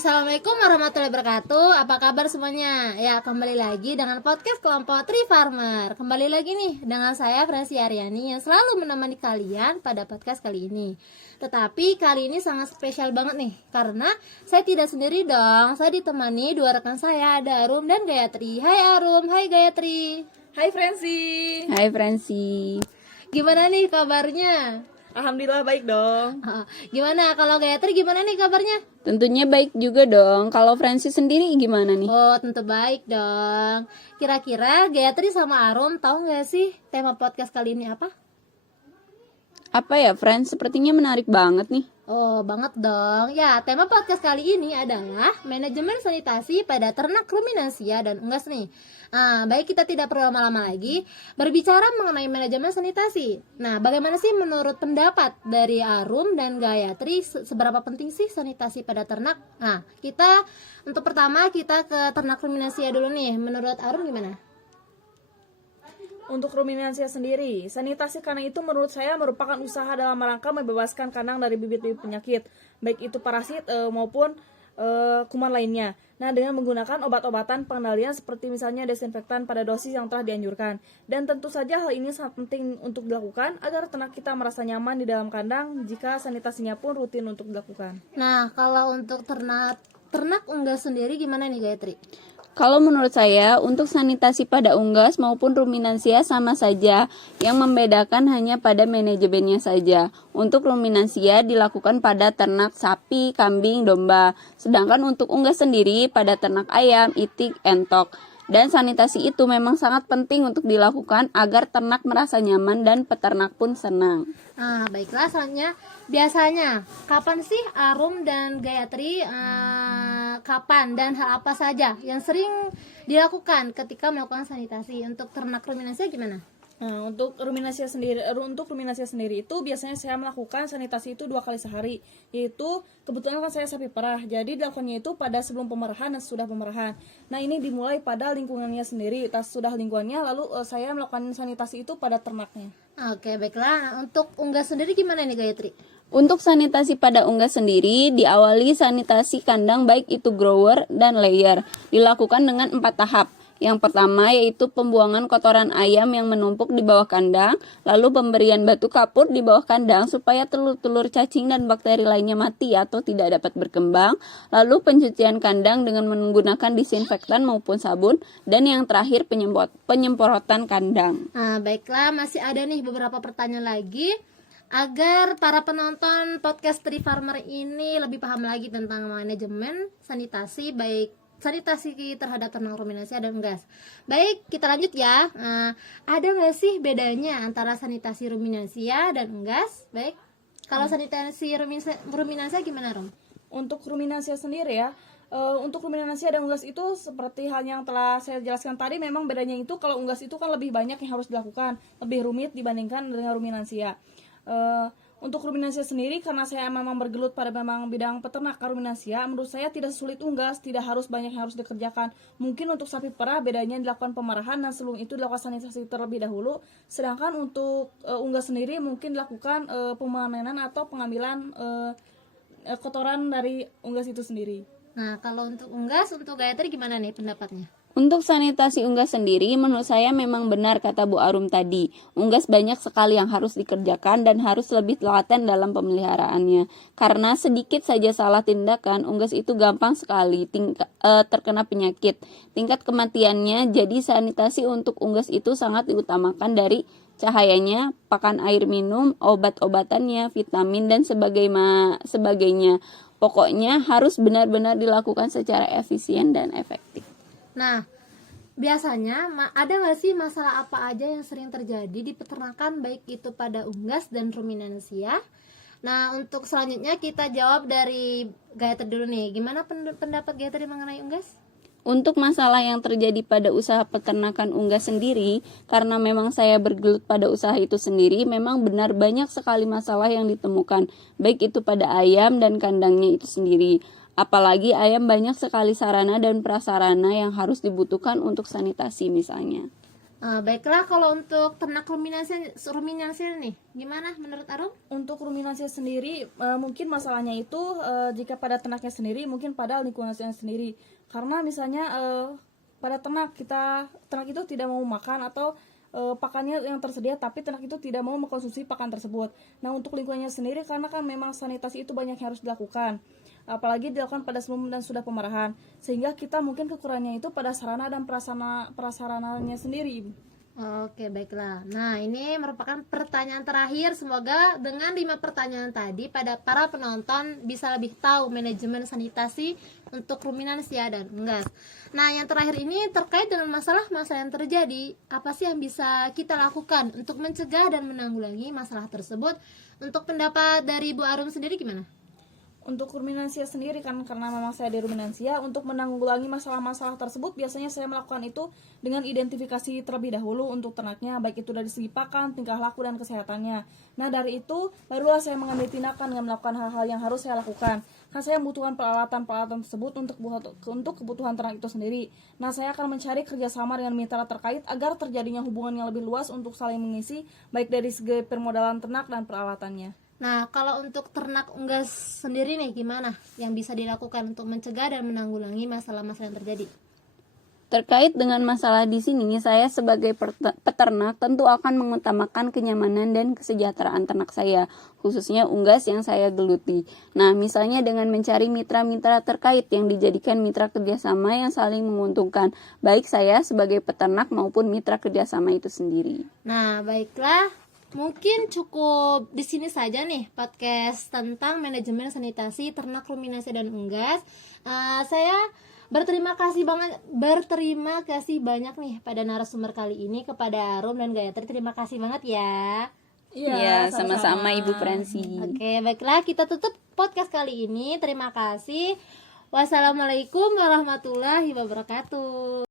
Assalamualaikum warahmatullahi wabarakatuh. Apa kabar semuanya? Ya, kembali lagi dengan podcast kelompok Tree Farmer. Kembali lagi nih dengan saya Fransi Aryani yang selalu menemani kalian pada podcast kali ini. Tetapi kali ini sangat spesial banget nih, karena saya tidak sendiri dong. Saya ditemani dua rekan saya, ada Arum dan Gayatri. Hai Arum, hai Gayatri. Hai Fransi. Hai Fransi. Gimana nih kabarnya? Alhamdulillah baik dong. Gimana kalau Gayatri, gimana nih kabarnya? Tentunya baik juga dong. Kalau Fransi sendiri gimana nih? Oh, tentu baik dong. Kira-kira Gayatri sama Arum tahu nggak sih tema podcast kali ini apa? Apa ya, Friends? Sepertinya menarik banget nih. Oh, banget dong. Ya, tema podcast kali ini adalah manajemen sanitasi pada ternak ruminasia dan unggas nih. Baik, kita tidak perlu lama-lama lagi berbicara mengenai manajemen sanitasi. Nah, bagaimana sih menurut pendapat dari Arum dan Gayatri, seberapa penting sih sanitasi pada ternak? Nah, untuk pertama kita ke ternak ruminasia dulu nih. Menurut Arum gimana? Untuk ruminasia sendiri, sanitasi kandang itu menurut saya merupakan usaha dalam rangka membebaskan kandang dari bibit-bibit penyakit, baik itu parasit maupun kuman lainnya. Nah, dengan menggunakan obat-obatan pengendalian seperti misalnya desinfektan pada dosis yang telah dianjurkan. Dan tentu saja hal ini sangat penting untuk dilakukan agar ternak kita merasa nyaman di dalam kandang jika sanitasinya pun rutin untuk dilakukan. Nah, kalau untuk ternak unggas sendiri gimana nih Gayatri? Kalau menurut saya, untuk sanitasi pada unggas maupun ruminansia sama saja, yang membedakan hanya pada manajemennya saja. Untuk ruminansia dilakukan pada ternak sapi, kambing, domba, sedangkan untuk unggas sendiri pada ternak ayam, itik, entok. Dan sanitasi itu memang sangat penting untuk dilakukan agar ternak merasa nyaman dan peternak pun senang. Baiklah, selanjutnya biasanya kapan sih Arum dan Gayatri kapan dan hal apa saja yang sering dilakukan ketika melakukan sanitasi? Untuk ternak ruminansia gimana? Nah, untuk ruminasia sendiri itu biasanya saya melakukan sanitasi itu 2 kali sehari, yaitu kebetulan kan saya sapi perah, jadi dilakukannya itu pada sebelum pemerahan dan sesudah pemerahan. Nah, ini dimulai pada lingkungannya sendiri, sudah lingkungannya lalu saya melakukan sanitasi itu pada ternaknya. Oke, baiklah. Untuk unggas sendiri gimana nih Gayatri? Untuk sanitasi pada unggas sendiri, diawali sanitasi kandang baik itu grower dan layer, dilakukan dengan 4 tahap. Yang pertama yaitu pembuangan kotoran ayam yang menumpuk di bawah kandang, lalu pemberian batu kapur di bawah kandang supaya telur-telur cacing dan bakteri lainnya mati atau tidak dapat berkembang, lalu pencucian kandang dengan menggunakan disinfektan maupun sabun, dan yang terakhir penyemprotan kandang. Baiklah, masih ada nih beberapa pertanyaan lagi agar para penonton podcast Tree Farmer ini lebih paham lagi tentang manajemen sanitasi, baik sanitasi terhadap ternak ruminansia dan unggas. Baik, kita lanjut ya. Ada nggak sih bedanya antara sanitasi ruminansia dan unggas? Baik, kalau sanitasi ruminansia gimana, Rom? Untuk ruminasia sendiri ya, untuk ruminasia dan unggas itu seperti hal yang telah saya jelaskan tadi, memang bedanya itu kalau unggas itu kan lebih banyak yang harus dilakukan, lebih rumit dibandingkan dengan ruminansia. Untuk ruminansia sendiri, karena saya memang bergelut pada memang bidang peternakan ruminansia, menurut saya tidak sulit unggas, tidak harus banyak yang harus dikerjakan. Mungkin untuk sapi perah bedanya dilakukan pemerahan dan sebelum itu dilakukan sanitasi terlebih dahulu. Sedangkan untuk unggas sendiri mungkin dilakukan pemanenan atau pengambilan kotoran dari unggas itu sendiri. Nah, kalau untuk unggas, untuk Gayatri gimana nih pendapatnya? Untuk sanitasi unggas sendiri, menurut saya memang benar kata Bu Arum tadi. Unggas banyak sekali yang harus dikerjakan dan harus lebih telaten dalam pemeliharaannya. Karena sedikit saja salah tindakan, unggas itu gampang sekali terkena penyakit. Tingkat kematiannya, jadi sanitasi untuk unggas itu sangat diutamakan dari cahayanya, pakan air minum, obat-obatannya, vitamin, dan sebagainya. Pokoknya harus benar-benar dilakukan secara efisien dan efektif. Nah, biasanya ada nggak sih masalah apa aja yang sering terjadi di peternakan, baik itu pada unggas dan ruminansia? Nah, untuk selanjutnya kita jawab dari Gayatri dulu nih. Gimana pendapat Gayatri mengenai unggas? Untuk masalah yang terjadi pada usaha peternakan unggas sendiri, karena memang saya bergelut pada usaha itu sendiri, memang benar banyak sekali masalah yang ditemukan, baik itu pada ayam dan kandangnya itu sendiri. Apalagi ayam banyak sekali sarana dan prasarana yang harus dibutuhkan untuk sanitasi misalnya. Baiklah, kalau untuk ternak ruminasi nih, gimana menurut Arum? Untuk ruminasi sendiri, mungkin masalahnya itu jika pada ternaknya sendiri, mungkin pada lingkungannya sendiri. Karena misalnya pada ternak itu tidak mau makan atau pakannya yang tersedia, tapi ternak itu tidak mau mengkonsumsi pakan tersebut. Nah, untuk lingkungannya sendiri, karena kan memang sanitasi itu banyak yang harus dilakukan, apalagi dilakukan pada sebelum dan sudah pemerahan, sehingga kita mungkin kekurangannya itu pada sarana dan prasarananya sendiri. Oke, baiklah. Nah, ini merupakan pertanyaan terakhir. Semoga dengan 5 pertanyaan tadi pada para penonton bisa lebih tahu manajemen sanitasi untuk ruminansia dan unggas. Nah, yang terakhir ini terkait dengan masalah-masalah yang terjadi. Apa sih yang bisa kita lakukan untuk mencegah dan menanggulangi masalah tersebut? Untuk pendapat dari Bu Arum sendiri gimana? Untuk ruminansia sendiri, kan karena memang saya di ruminansia, untuk menanggulangi masalah-masalah tersebut biasanya saya melakukan itu dengan identifikasi terlebih dahulu untuk ternaknya, baik itu dari segi pakan, tingkah laku, dan kesehatannya. Nah, dari itu barulah saya mengambil tindakan dengan melakukan hal-hal yang harus saya lakukan. Kan saya membutuhkan peralatan tersebut untuk kebutuhan ternak itu sendiri. Nah, saya akan mencari kerjasama dengan mitra terkait agar terjadinya hubungan yang lebih luas untuk saling mengisi, baik dari segi permodalan ternak dan peralatannya. Nah, kalau untuk ternak unggas sendiri nih, gimana yang bisa dilakukan untuk mencegah dan menanggulangi masalah-masalah yang terjadi? Terkait dengan masalah di sini, saya sebagai peternak tentu akan mengutamakan kenyamanan dan kesejahteraan ternak saya, khususnya unggas yang saya geluti. Nah, misalnya dengan mencari mitra-mitra terkait yang dijadikan mitra kerjasama yang saling menguntungkan, baik saya sebagai peternak maupun mitra kerjasama itu sendiri. Nah, baiklah. Mungkin cukup di sini saja nih podcast tentang manajemen sanitasi ternak ruminasi dan unggas. Saya berterima kasih banyak nih pada narasumber kali ini, kepada Arum dan Gayatri. Terima kasih banget ya. Iya, sama-sama Ibu Pransi. Oke, baiklah, kita tutup podcast kali ini. Terima kasih. Wassalamualaikum warahmatullahi wabarakatuh.